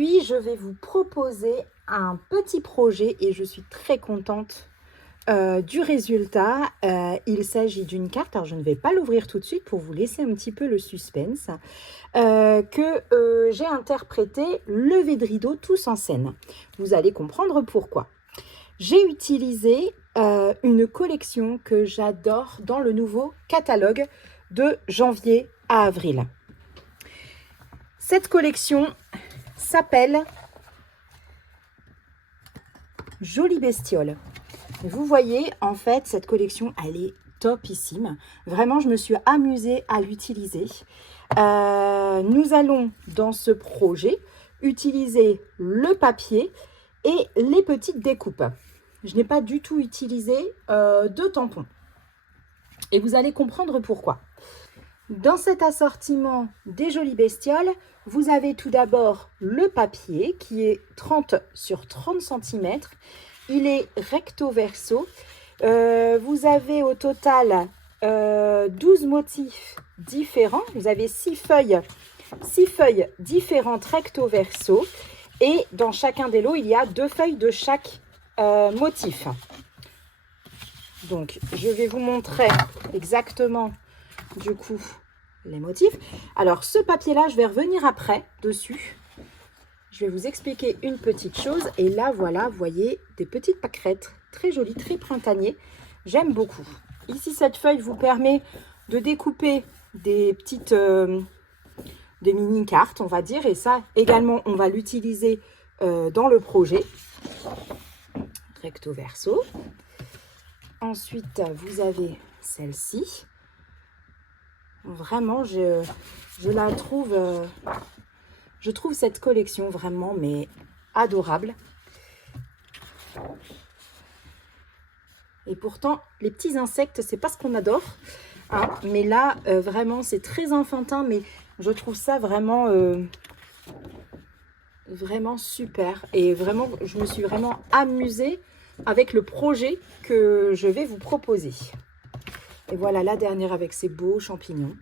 Aujourd'hui, je vais vous proposer un petit projet et je suis très contente du résultat. Il s'agit d'une carte, alors je ne vais pas l'ouvrir tout de suite pour vous laisser un petit peu le suspense, que j'ai interprété lever de rideau tous en scène. Vous allez comprendre pourquoi. J'ai utilisé une collection que j'adore dans le nouveau catalogue de janvier à avril. Cette collection s'appelle Jolie Bestiole. Vous voyez, en fait, cette collection, elle est topissime. Vraiment, je me suis amusée à l'utiliser. Nous allons, dans ce projet, utiliser le papier et les petites découpes. Je n'ai pas du tout utilisé de tampons. Et vous allez comprendre pourquoi. Dans cet assortiment des Jolies Bestioles, vous avez tout d'abord le papier qui est 30 sur 30 cm. Il est recto verso. Vous avez au total 12 motifs différents. Vous avez 6 feuilles différentes recto verso. Et dans chacun des lots, il y a 2 feuilles de chaque motif. Donc, je vais vous montrer exactement du coup les motifs. Alors ce papier là, je vais revenir après dessus. Je vais vous expliquer une petite chose. Et là voilà, vous voyez des petites pâquerettes très jolies, très printaniers. J'aime beaucoup. Ici cette feuille vous permet de découper des petites des mini cartes, on va dire, et ça également on va l'utiliser dans le projet recto verso. Ensuite vous avez celle-ci. Vraiment, je la trouve, je trouve cette collection vraiment mais adorable. Et pourtant, les petits insectes, c'est pas ce qu'on adore, hein, mais là, vraiment, c'est très enfantin, mais je trouve ça vraiment, vraiment super. Et vraiment, je me suis vraiment amusée avec le projet que je vais vous proposer. Et voilà la dernière avec ses beaux champignons.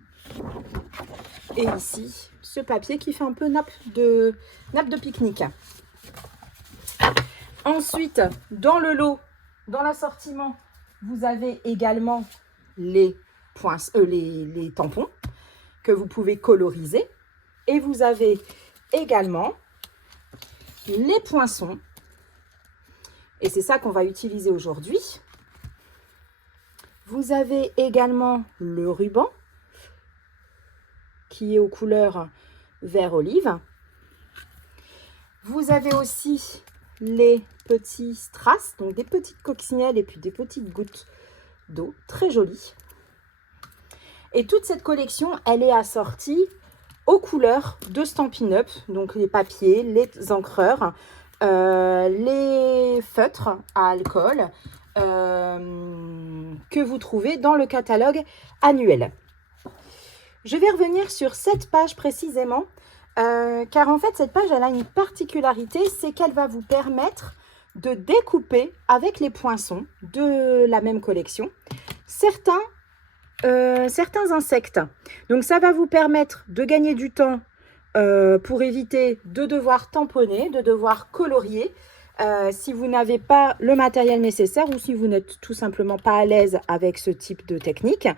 Et ici, ce papier qui fait un peu nappe de pique-nique. Ensuite, dans le lot, dans l'assortiment, vous avez également les tampons que vous pouvez coloriser. Et vous avez également les poinçons. Et c'est ça qu'on va utiliser aujourd'hui. Vous avez également le ruban qui est aux couleurs vert olive. Vous avez aussi les petits strass, donc des petites coccinelles et puis des petites gouttes d'eau, très jolies. Et toute cette collection, elle est assortie aux couleurs de Stampin' Up, donc les papiers, les encreurs, les feutres à alcool, que vous trouvez dans le catalogue annuel. Je vais revenir sur cette page précisément, car en fait cette page elle a une particularité, c'est qu'elle va vous permettre de découper avec les poinçons de la même collection certains insectes. Donc ça va vous permettre de gagner du temps pour éviter de devoir tamponner, de devoir colorier. Si vous n'avez pas le matériel nécessaire ou si vous n'êtes tout simplement pas à l'aise avec ce type de technique.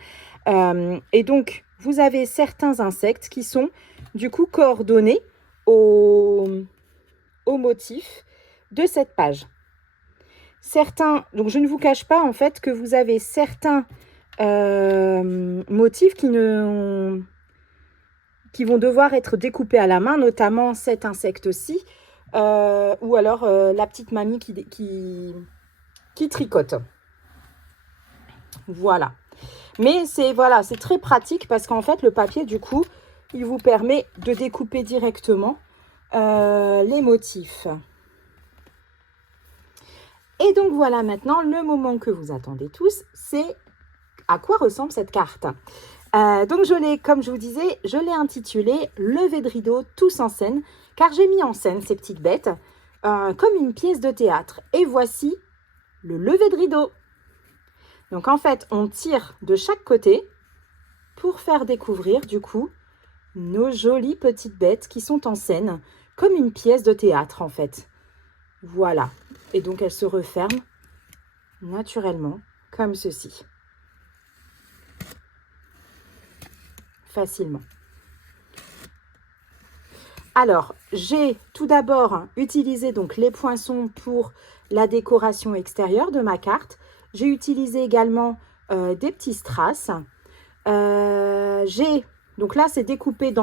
Et donc, vous avez certains insectes qui sont du coup coordonnés au motif de cette page. Certains, donc je ne vous cache pas en fait que vous avez certains motifs qui vont devoir être découpés à la main, notamment cet insecte-ci. Ou alors la petite mamie qui tricote. Voilà. Mais c'est très pratique parce qu'en fait, le papier, du coup, il vous permet de découper directement les motifs. Et donc, voilà maintenant le moment que vous attendez tous, c'est à quoi ressemble cette carte. Donc, comme je vous disais, je l'ai intitulée « Lever de rideau, tous en scène », car j'ai mis en scène ces petites bêtes comme une pièce de théâtre. Et voici le lever de rideau. Donc, en fait, on tire de chaque côté pour faire découvrir, du coup, nos jolies petites bêtes qui sont en scène, comme une pièce de théâtre en fait. Voilà. Et donc elle se referme naturellement comme ceci. Facilement. Alors, j'ai tout d'abord utilisé donc les poinçons pour la décoration extérieure de ma carte. J'ai utilisé également des petits strass. Donc là, c'est découpé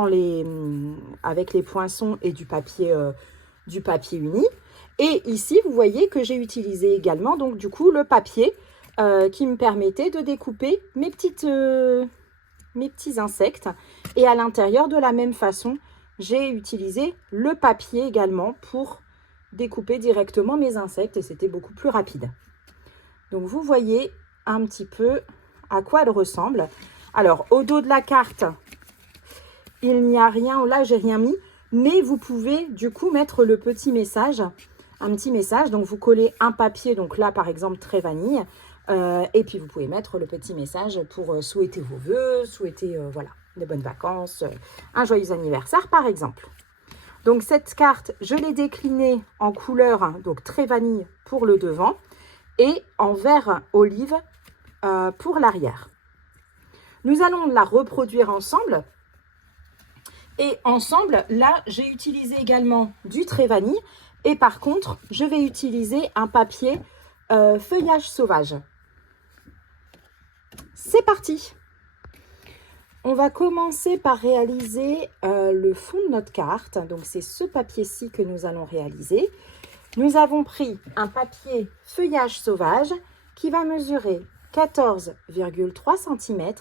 avec les poinçons et du papier uni. Et ici, vous voyez que j'ai utilisé également donc du coup le papier qui me permettait de découper mes petits insectes. Et à l'intérieur, de la même façon, j'ai utilisé le papier également pour découper directement mes insectes et c'était beaucoup plus rapide. Donc vous voyez un petit peu à quoi elle ressemble. Alors au dos de la carte, il n'y a rien, là j'ai rien mis, mais vous pouvez du coup mettre le petit message, un petit message. Donc vous collez un papier, donc là par exemple très vanille, et puis vous pouvez mettre le petit message pour souhaiter vos vœux, souhaiter voilà, de bonnes vacances, un joyeux anniversaire par exemple. Donc cette carte, je l'ai déclinée en couleur, donc très vanille pour le devant et en vert olive pour l'arrière. Nous allons la reproduire ensemble. Et ensemble, là, j'ai utilisé également du très vanille. Et par contre, je vais utiliser un papier feuillage sauvage. C'est parti! On va commencer par réaliser le fond de notre carte. Donc, c'est ce papier-ci que nous allons réaliser. Nous avons pris un papier feuillage sauvage qui va mesurer 14,3 cm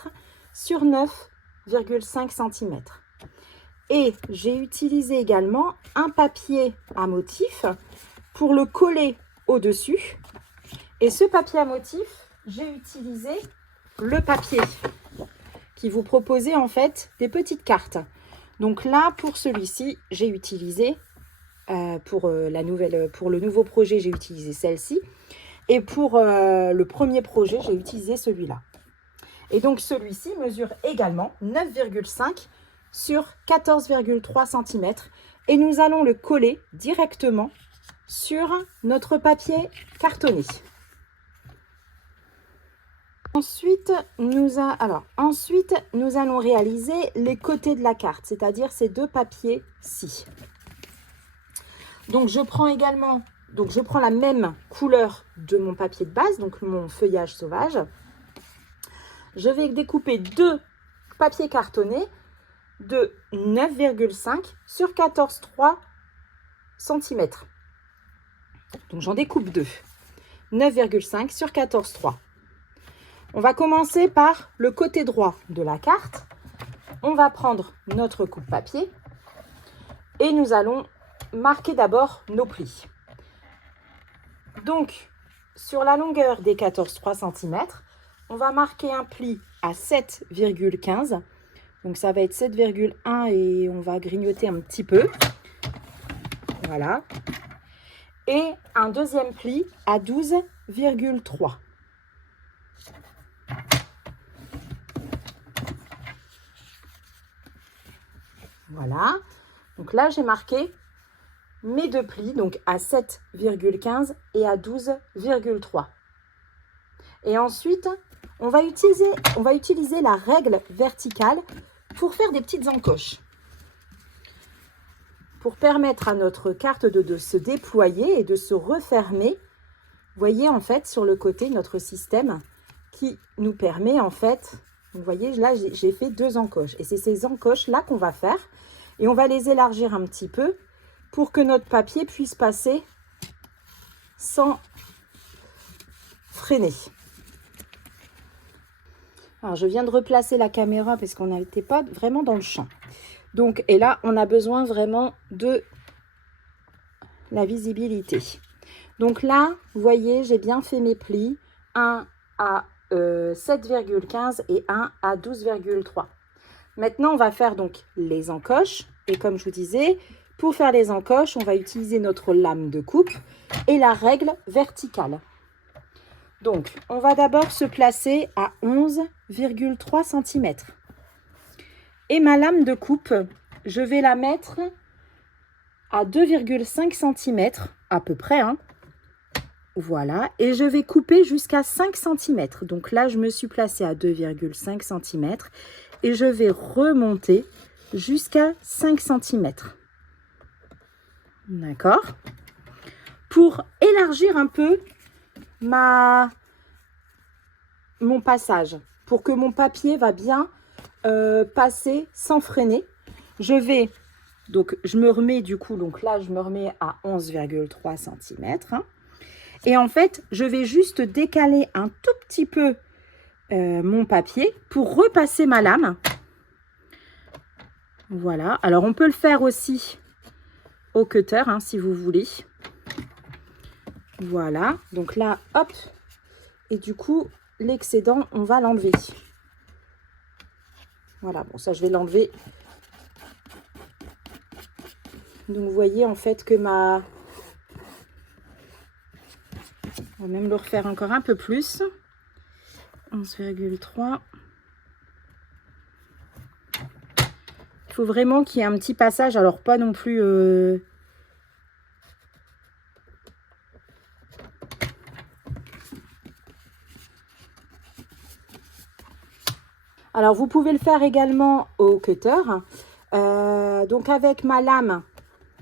sur 9,5 cm. Et j'ai utilisé également un papier à motif pour le coller au-dessus. Et ce papier à motif, j'ai utilisé le papier qui vous proposait en fait des petites cartes. Donc là, pour celui-ci, j'ai utilisé, pour le nouveau projet, j'ai utilisé celle-ci. Et pour le premier projet, j'ai utilisé celui-là. Et donc celui-ci mesure également 9,5 sur 14,3 cm. Et nous allons le coller directement sur notre papier cartonné. Ensuite, nous allons réaliser les côtés de la carte, c'est-à-dire ces deux papiers-ci. Donc, je prends la même couleur de mon papier de base, donc mon feuillage sauvage. Je vais découper deux papiers cartonnés de 9,5 sur 14,3 cm. Donc, j'en découpe deux. 9,5 sur 14,3. On va commencer par le côté droit de la carte. On va prendre notre coupe-papier et nous allons marquer d'abord nos plis. Donc, sur la longueur des 14,3 cm, on va marquer un pli à 7,15. Donc, ça va être 7,1 et on va grignoter un petit peu. Voilà. Et un deuxième pli à 12,3. Voilà, donc là j'ai marqué mes deux plis, donc à 7,15 et à 12,3. Et ensuite, on va utiliser la règle verticale pour faire des petites encoches. Pour permettre à notre carte de se déployer et de se refermer. Vous voyez en fait sur le côté notre système qui nous permet en fait, vous voyez là j'ai fait deux encoches. Et c'est ces encoches là qu'on va faire. Et on va les élargir un petit peu pour que notre papier puisse passer sans freiner. Alors, je viens de replacer la caméra parce qu'on n'était pas vraiment dans le champ. Donc, et là, on a besoin vraiment de la visibilité. Donc là, vous voyez, j'ai bien fait mes plis. Un à 7,15 et un à 12,3. Maintenant, on va faire donc les encoches. Et comme je vous disais, pour faire les encoches, on va utiliser notre lame de coupe et la règle verticale. Donc, on va d'abord se placer à 11,3 cm. Et ma lame de coupe, je vais la mettre à 2,5 cm à peu près, hein. Voilà, et je vais couper jusqu'à 5 cm. Donc là, je me suis placée à 2,5 cm et je vais remonter jusqu'à 5 cm. D'accord? Pour élargir un peu mon passage, pour que mon papier va bien passer sans freiner, je me remets du coup, donc là, je me remets à 11,3 cm. Hein. Et en fait, je vais juste décaler un tout petit peu mon papier pour repasser ma lame. Voilà. Alors, on peut le faire aussi au cutter, hein, si vous voulez. Voilà. Donc là, hop. Et du coup, l'excédent, on va l'enlever. Voilà. Bon, ça, je vais l'enlever. Donc, vous voyez, en fait, que on va même le refaire encore un peu plus. 11,3. Il faut vraiment qu'il y ait un petit passage. Alors, pas non plus... Alors, vous pouvez le faire également au cutter. Donc, avec ma lame,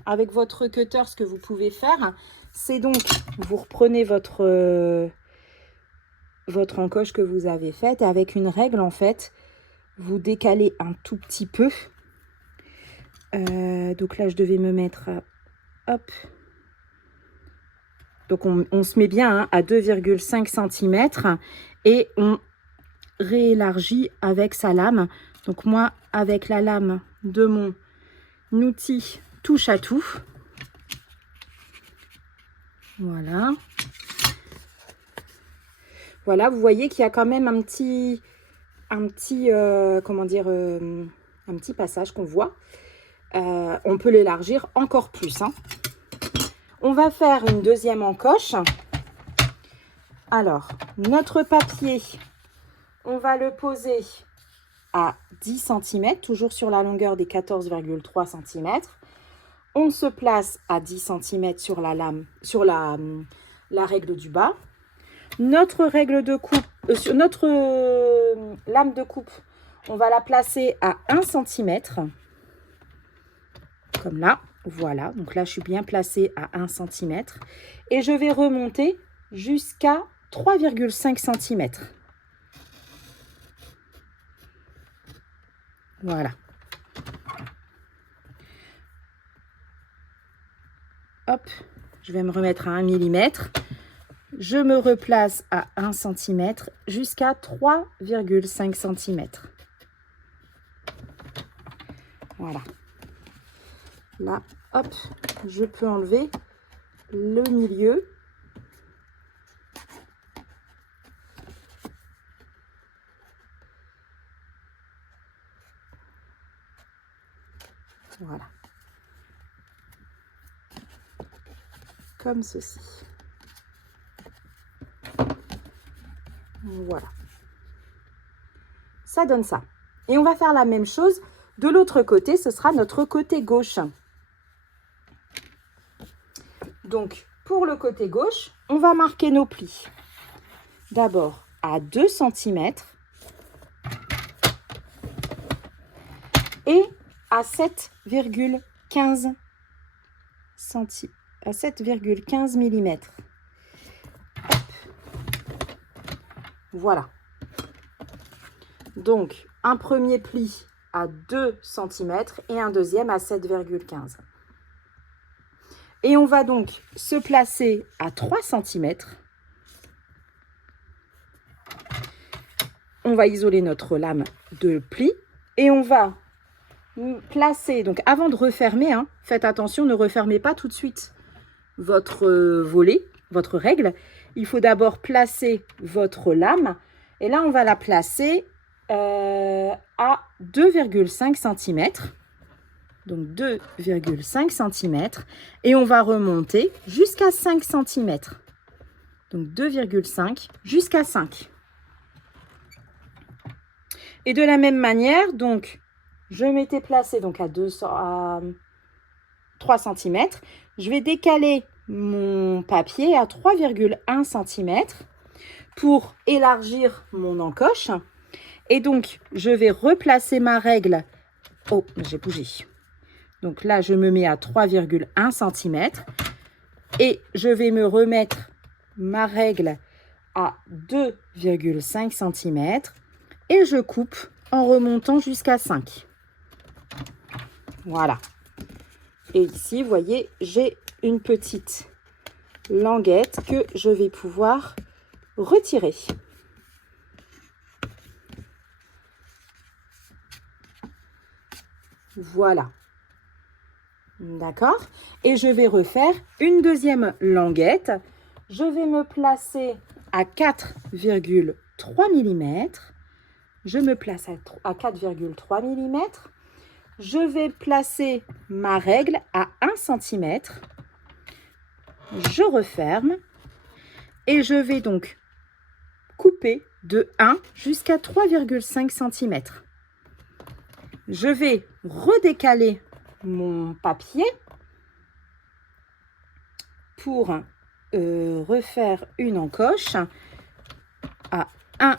avec votre cutter, ce que vous pouvez faire, c'est donc, vous reprenez votre encoche que vous avez faite. Et avec une règle, en fait, vous décalez un tout petit peu. Donc là, je devais me mettre à... Hop. Donc, on se met bien hein, à 2,5 cm et on réélargit avec sa lame. Donc, moi, avec la lame de mon outil touche à tout. Voilà. Voilà, vous voyez qu'il y a quand même un petit passage qu'on voit. On peut l'élargir encore plus. Hein. On va faire une deuxième encoche. Alors, notre papier, on va le poser à 10 cm, toujours sur la longueur des 14,3 cm. On se place à 10 cm sur la lame, sur la règle du bas. Notre règle de coupe, notre lame de coupe, on va la placer à 1 cm. Comme là, voilà. Donc là, je suis bien placée à 1 cm. Et je vais remonter jusqu'à 3,5 cm. Voilà. Hop, je vais me remettre à 1 mm. Je me replace à 1 cm jusqu'à 3,5 cm. Voilà. Là, hop, je peux enlever le milieu. Voilà. Comme ceci. Voilà. Ça donne ça. Et on va faire la même chose de l'autre côté. Ce sera notre côté gauche. Donc, pour le côté gauche, on va marquer nos plis. D'abord à 2 cm et à 7,15 mm. Voilà. Donc, un premier pli à 2 cm et un deuxième à 7,15. Et on va donc se placer à 3 cm. On va isoler notre lame de pli et on va placer, donc avant de refermer, hein, faites attention, ne refermez pas tout de suite votre volet, votre règle. Il faut d'abord placer votre lame et là on va la placer à 2,5 cm. Donc 2,5 cm et on va remonter jusqu'à 5 cm. Donc 2,5 jusqu'à 5. Et de la même manière, donc je m'étais placée donc à 3 cm. Je vais décaler mon papier à 3,1 cm pour élargir mon encoche. Et donc, je vais replacer ma règle. Oh, j'ai bougé. Donc là, je me mets à 3,1 cm. Et je vais me remettre ma règle à 2,5 cm. Et je coupe en remontant jusqu'à 5. Voilà. Et ici, vous voyez, j'ai une petite languette que je vais pouvoir retirer. Voilà. D'accord? Et je vais refaire une deuxième languette. Je vais me placer à 4,3 mm. Je me place à 4,3 mm. Je vais placer ma règle à 1 cm. Je referme. Et je vais donc couper de 1 jusqu'à 3,5 cm. Je vais redécaler mon papier pour refaire une encoche à 1,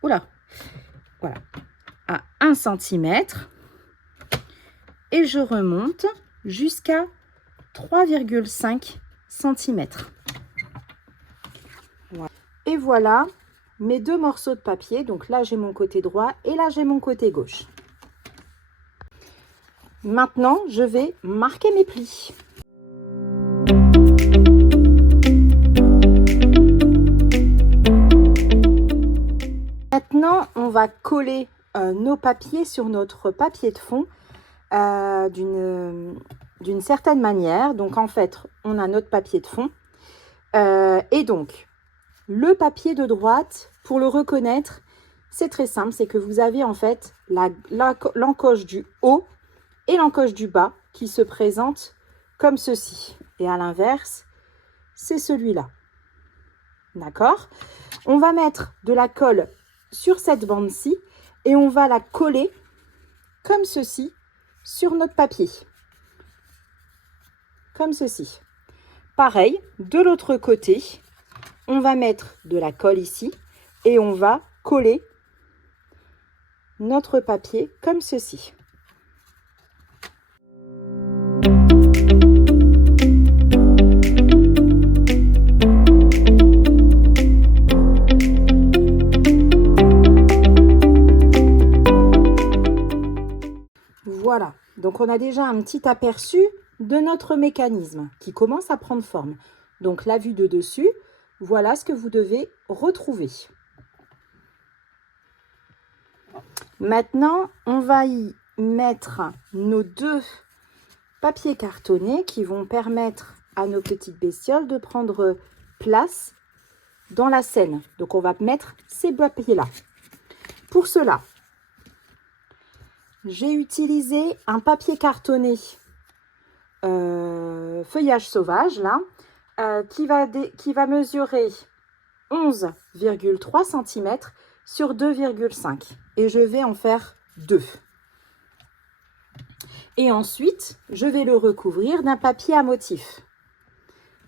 voilà, à 1 cm et je remonte jusqu'à 3,5 cm. Voilà. Et voilà mes deux morceaux de papier. Donc là, j'ai mon côté droit et là, j'ai mon côté gauche. Maintenant, je vais marquer mes plis. Maintenant, on va coller nos papiers sur notre papier de fond d'une certaine manière. Donc, en fait, on a notre papier de fond. Et donc, le papier de droite, pour le reconnaître, c'est très simple. C'est que vous avez en fait l'encoche du haut et l'encoche du bas qui se présentent comme ceci. Et à l'inverse, c'est celui-là. D'accord? On va mettre de la colle sur cette bande-ci et on va la coller comme ceci sur notre papier. Comme ceci. Pareil, de l'autre côté, on va mettre de la colle ici et on va coller notre papier comme ceci. Voilà, donc on a déjà un petit aperçu de notre mécanisme qui commence à prendre forme. Donc la vue de dessus, voilà ce que vous devez retrouver. Maintenant, on va y mettre nos deux papiers cartonnés qui vont permettre à nos petites bestioles de prendre place dans la scène. Donc on va mettre ces papiers-là. Pour cela, j'ai utilisé un papier cartonné feuillage sauvage là, qui va mesurer 11,3 cm sur 2,5 et je vais en faire 2. Et ensuite, je vais le recouvrir d'un papier à motif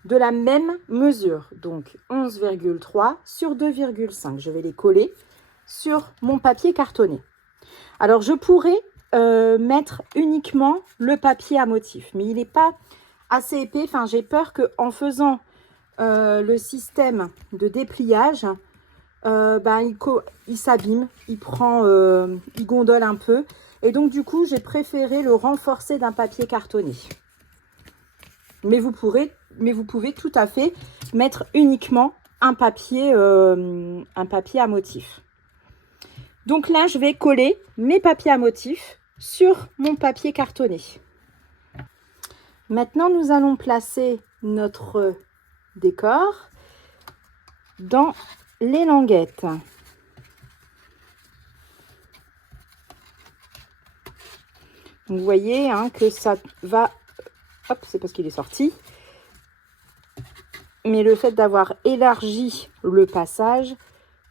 de la même mesure, donc 11,3 sur 2,5. Je vais les coller sur mon papier cartonné. Alors, je pourrais mettre uniquement le papier à motif, mais il n'est pas assez épais. Enfin, j'ai peur qu'en faisant le système de dépliage, il s'abîme, il gondole un peu. Et donc, du coup, j'ai préféré le renforcer d'un papier cartonné. Mais vous pouvez tout à fait mettre uniquement un papier à motif. Donc là, je vais coller mes papiers à motif sur mon papier cartonné. Maintenant, nous allons placer notre décor dans les languettes. Vous voyez que ça va... Hop, c'est parce qu'il est sorti. Mais le fait d'avoir élargi le passage,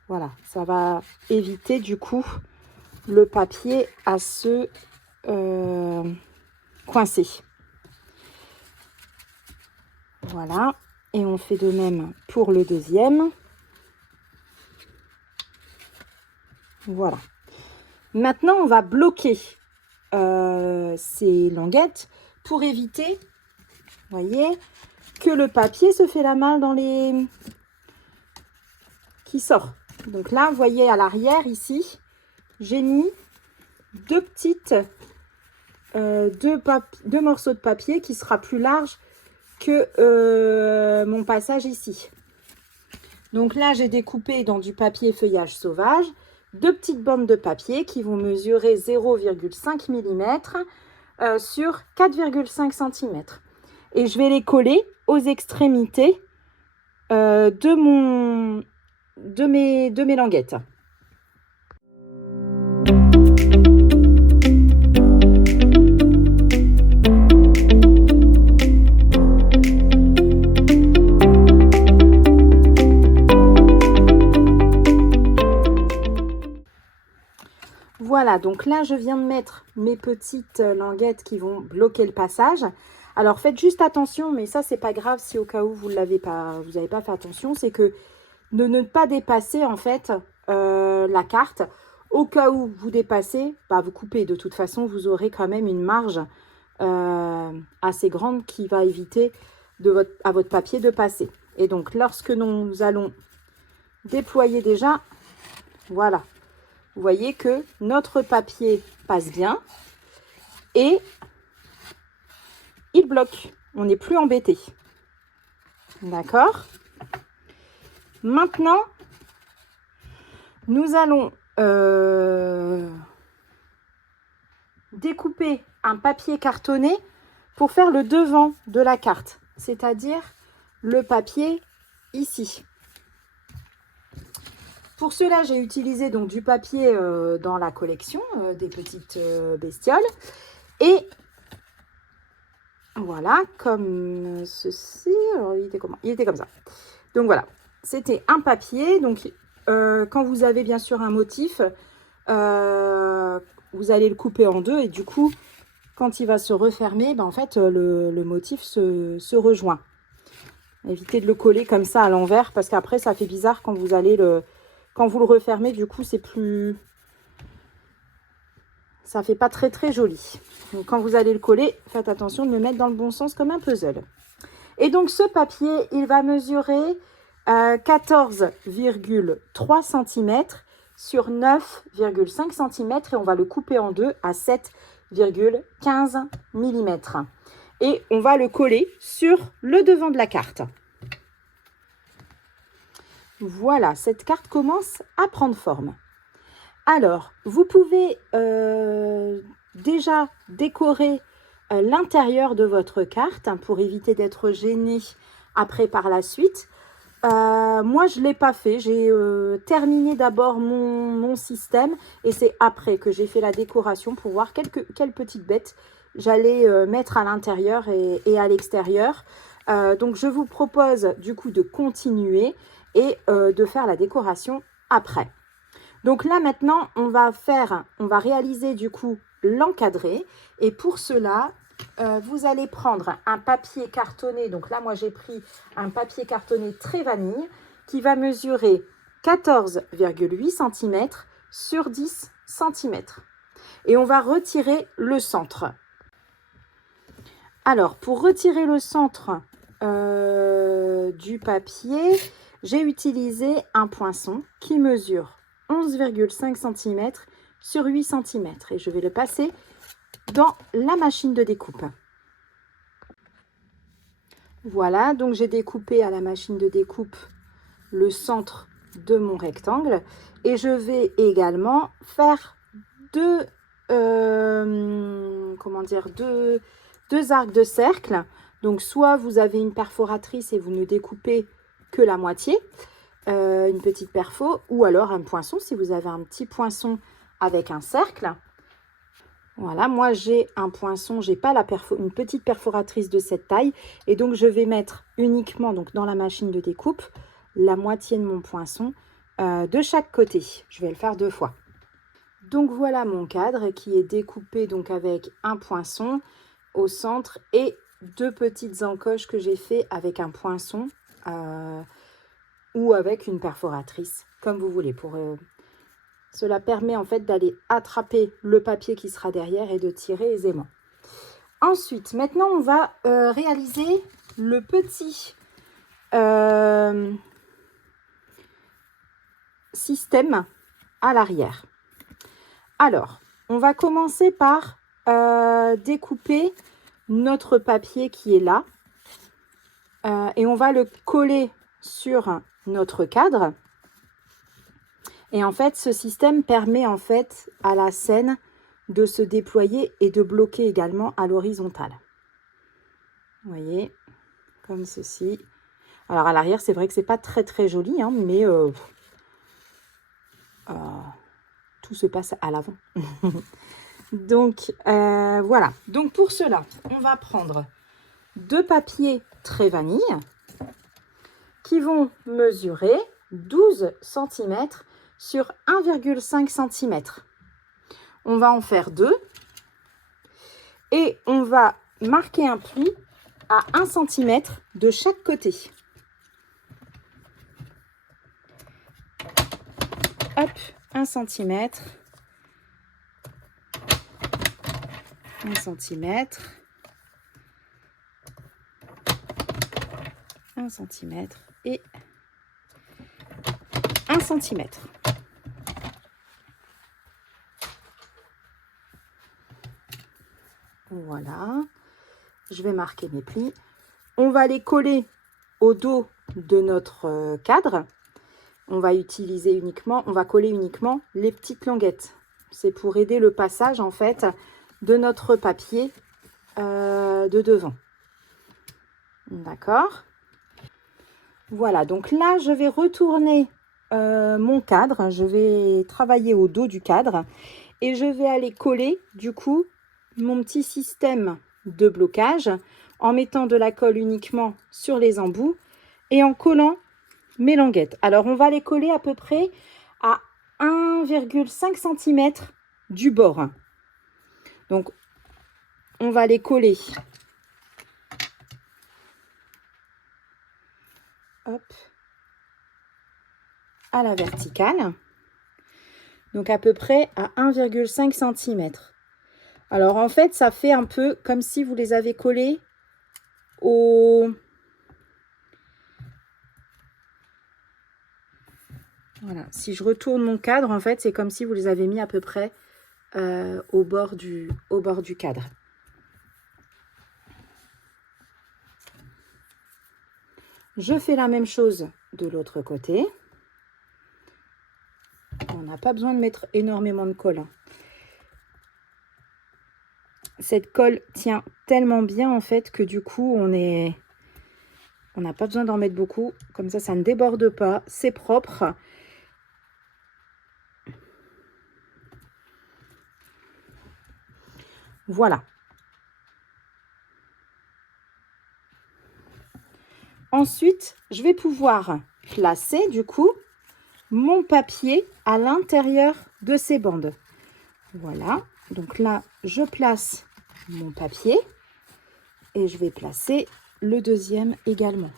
voilà, ça va éviter du coup le papier à se coincer. Voilà. Et on fait de même pour le deuxième. Voilà. Maintenant, on va bloquer ces languettes pour éviter, voyez, que le papier se fait la malle dans les... qui sort. Donc là, vous voyez à l'arrière ici, j'ai mis deux morceaux de papier qui sera plus large que mon passage ici. Donc là, j'ai découpé dans du papier feuillage sauvage deux petites bandes de papier qui vont mesurer 0,5 mm sur 4,5 cm. Et je vais les coller aux extrémités de mes languettes. Voilà, donc là, je viens de mettre mes petites languettes qui vont bloquer le passage. Alors, faites juste attention, mais ça, c'est pas grave si au cas où vous n'avez pas fait attention, c'est que de ne pas dépasser, en fait, la carte. Au cas où vous dépassez, bah, vous coupez. De toute façon, vous aurez quand même une marge assez grande qui va éviter à votre papier de passer. Et donc, lorsque nous allons déployer déjà, voilà. Vous voyez que notre papier passe bien et il bloque. On n'est plus embêté. D'accord? Maintenant, nous allons découper un papier cartonné pour faire le devant de la carte, c'est-à-dire le papier ici. Pour cela, j'ai utilisé donc du papier dans la collection des petites bestioles. Et voilà, comme ceci. Alors, il était comment? Il était comme ça. Donc voilà, c'était un papier. Donc quand vous avez bien sûr un motif, vous allez le couper en deux. Et du coup, quand il va se refermer, ben, en fait, le motif se rejoint. Évitez de le coller comme ça à l'envers parce qu'après, ça fait bizarre quand vous allez Quand vous le refermez, du coup, c'est plus... Ça fait pas très très joli. Donc, quand vous allez le coller, faites attention de le mettre dans le bon sens comme un puzzle. Et donc, ce papier, il va mesurer 14,3 cm sur 9,5 cm et on va le couper en deux à 7,15 mm. Et on va le coller sur le devant de la carte. Voilà, cette carte commence à prendre forme. Alors, vous pouvez déjà décorer l'intérieur de votre carte pour éviter d'être gêné après par la suite. Moi, je ne l'ai pas fait. J'ai terminé d'abord mon système et c'est après que j'ai fait la décoration pour voir quelles petites bêtes j'allais mettre à l'intérieur et à l'extérieur. Donc, je vous propose du coup de continuer et de faire la décoration après. Donc là maintenant on va réaliser du coup l'encadré et pour cela vous allez prendre un papier cartonné. Donc là moi j'ai pris un papier cartonné très vanille qui va mesurer 14,8 cm sur 10 cm et on va retirer le centre. Alors pour retirer le centre du papier, j'ai utilisé un poinçon qui mesure 11,5 cm sur 8 cm et je vais le passer dans la machine de découpe. Voilà, donc j'ai découpé à la machine de découpe le centre de mon rectangle et je vais également faire deux arcs de cercle. Donc soit vous avez une perforatrice et vous ne découpez que la moitié, une petite perfo, ou alors un poinçon si vous avez un petit poinçon avec un cercle. Voilà, moi j'ai un poinçon, j'ai pas une petite perforatrice de cette taille et donc je vais mettre uniquement donc dans la machine de découpe la moitié de mon poinçon de chaque côté. Je vais le faire 2 fois. Donc voilà mon cadre qui est découpé donc avec un poinçon au centre et deux petites encoches que j'ai fait avec un poinçon ou avec une perforatrice, comme vous voulez. Cela permet en fait d'aller attraper le papier qui sera derrière et de tirer aisément. Ensuite, maintenant, on va réaliser le petit système à l'arrière. Alors, on va commencer par découper notre papier qui est là et on va le coller sur notre cadre. Et en fait, ce système permet en fait à la scène de se déployer et de bloquer également à l'horizontale. Vous voyez, comme ceci. Alors à l'arrière, c'est vrai que c'est pas très joli, hein, mais tout se passe à l'avant. Donc voilà. Donc pour cela, on va prendre deux papiers très vanille qui vont mesurer 12 cm sur 1,5 cm. On va en faire deux et on va marquer un pli à 1 cm de chaque côté. Hop, 1 cm, 1 cm, 1 cm et 1 cm. Voilà, je vais marquer mes plis. On va les coller au dos de notre cadre. On va coller uniquement les petites languettes. C'est pour aider le passage en fait de notre papier de devant. D'accord? Voilà, donc là je vais retourner mon cadre. Je vais travailler au dos du cadre et je vais aller coller du coup mon petit système de blocage en mettant de la colle uniquement sur les embouts et en collant mes languettes. Alors, on va les coller à peu près à 1,5 cm du bord. Donc, on va les coller. Hop. À la verticale. Donc, à peu près à 1,5 cm. Alors, en fait, ça fait un peu comme si vous les avez collés au... Voilà, si je retourne mon cadre, en fait, c'est comme si vous les avez mis à peu près au bord du cadre. Je fais la même chose de l'autre côté. On n'a pas besoin de mettre énormément de colle. Cette colle tient tellement bien, en fait, que du coup, on n'a pas besoin d'en mettre beaucoup. Comme ça ne déborde pas. C'est propre. Voilà. Ensuite, je vais pouvoir placer, du coup, mon papier à l'intérieur de ces bandes. Voilà. Donc là, je place mon papier et je vais placer le deuxième également.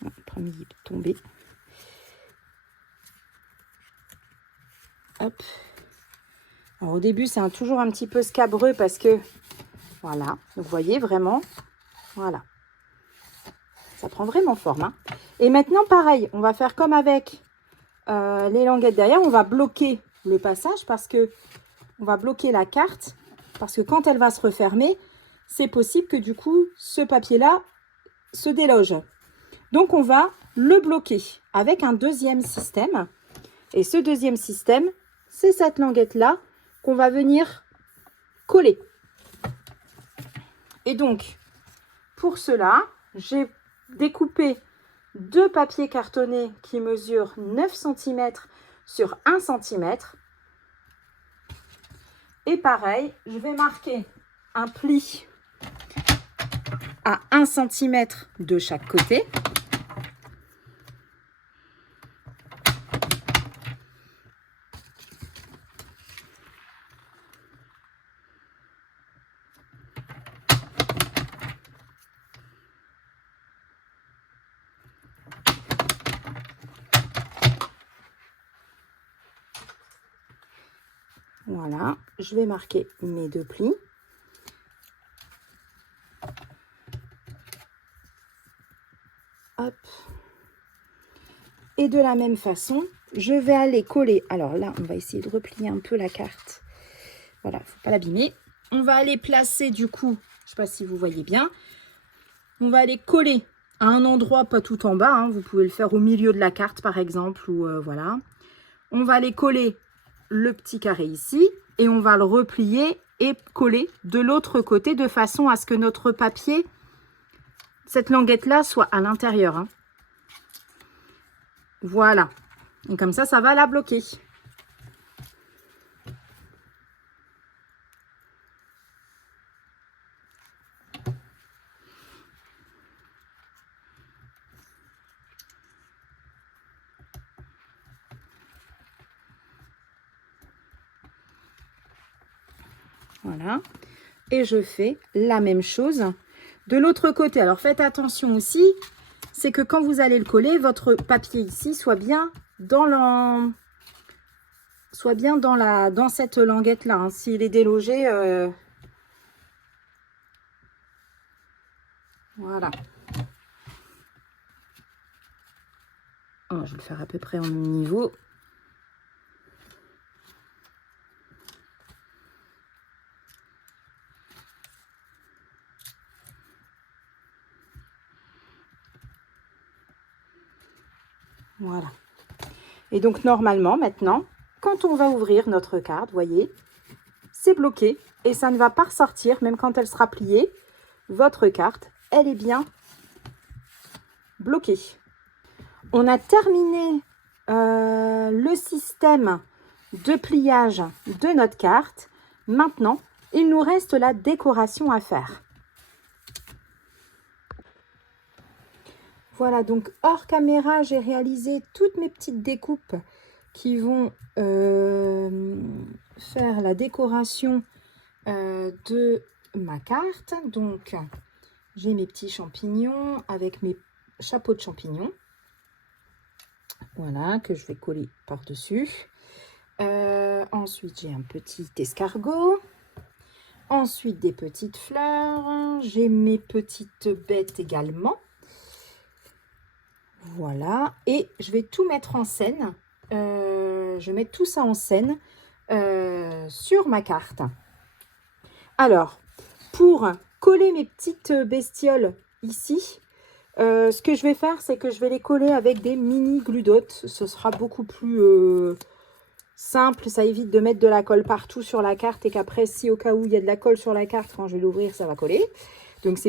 Le premier est tombé. Hop. Alors au début, c'est toujours un petit peu scabreux parce que, voilà, donc vous voyez vraiment, voilà. Ça prend vraiment forme. Hein. Et maintenant, pareil, on va faire comme avec les languettes derrière. On va bloquer le passage parce que on va bloquer la carte parce que quand elle va se refermer, c'est possible que du coup, ce papier-là se déloge. Donc, on va le bloquer avec un deuxième système. Et ce deuxième système, c'est cette languette-là qu'on va venir coller. Et donc, pour cela, j'ai découpé deux papiers cartonnés qui mesurent 9 cm sur 1 cm. Et pareil, je vais marquer un pli à 1 cm de chaque côté. Voilà, je vais marquer mes 2 plis. Hop. Et de la même façon, je vais aller coller. Alors là, on va essayer de replier un peu la carte. Voilà, il ne faut pas l'abîmer. On va aller placer du coup, je ne sais pas si vous voyez bien, on va aller coller à un endroit, pas tout en bas. Hein, vous pouvez le faire au milieu de la carte par exemple. Ou voilà. On va aller coller le petit carré ici et on va le replier et coller de l'autre côté de façon à ce que notre papier, cette languette là, soit à l'intérieur. Hein. Voilà. Et comme ça va la bloquer. Voilà. Et je fais la même chose de l'autre côté. Alors, faites attention aussi, c'est que quand vous allez le coller, votre papier ici soit bien dans dans cette languette-là. Hein. S'il est délogé, voilà. Oh, je vais le faire à peu près au même niveau. Voilà. Et donc, normalement, maintenant, quand on va ouvrir notre carte, vous voyez, c'est bloqué et ça ne va pas ressortir, même quand elle sera pliée. Votre carte, elle est bien bloquée. On a terminé le système de pliage de notre carte. Maintenant, il nous reste la décoration à faire. Voilà, donc hors caméra, j'ai réalisé toutes mes petites découpes qui vont faire la décoration de ma carte. Donc, j'ai mes petits champignons avec mes chapeaux de champignons. Voilà, que je vais coller par-dessus. Ensuite, j'ai un petit escargot. Ensuite, des petites fleurs. J'ai mes petites bêtes également. Voilà, et je vais tout mettre en scène. Je vais mettre tout ça en scène sur ma carte. Alors, pour coller mes petites bestioles ici, ce que je vais faire, c'est que je vais les coller avec des mini gludotes. Ce sera beaucoup plus simple. Ça évite de mettre de la colle partout sur la carte et qu'après, si au cas où il y a de la colle sur la carte, quand je vais l'ouvrir, ça va coller. Donc,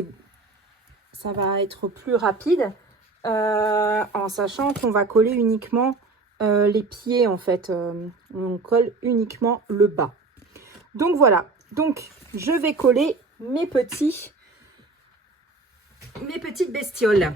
ça va être plus rapide. En sachant qu'on va coller uniquement les pieds en fait, on colle uniquement le bas. Donc voilà, donc je vais coller mes petites bestioles.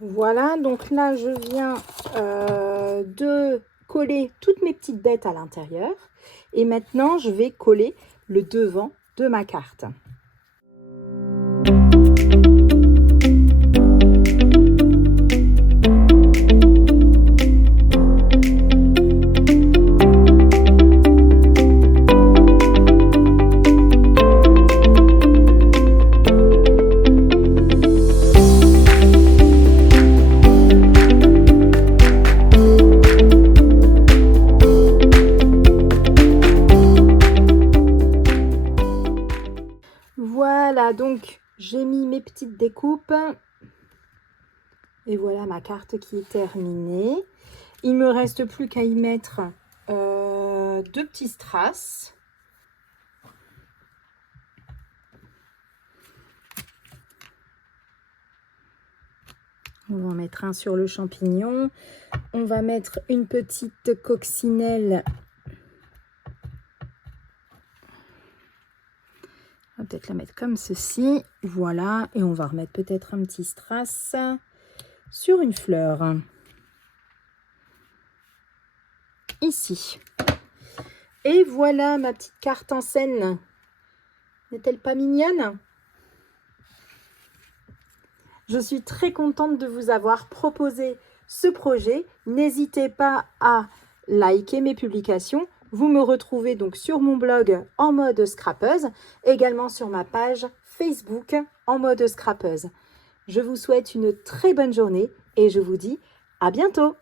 Voilà, donc là, je viens de coller toutes mes petites bêtes à l'intérieur. Et maintenant, je vais coller le devant de ma carte. Voilà, donc j'ai mis mes petites découpes et voilà ma carte qui est terminée. Il me reste plus qu'à y mettre 2 petits strass. On va en mettre un sur le champignon. On va mettre une petite coccinelle peut-être la mettre comme ceci. Voilà, et on va remettre peut-être un petit strass sur une fleur. Ici. Et voilà ma petite carte en scène. N'est-elle pas mignonne? Je suis très contente de vous avoir proposé ce projet. N'hésitez pas à liker mes publications. Vous me retrouvez donc sur mon blog en mode scrapeuse, également sur ma page Facebook en mode scrapeuse. Je vous souhaite une très bonne journée et je vous dis à bientôt.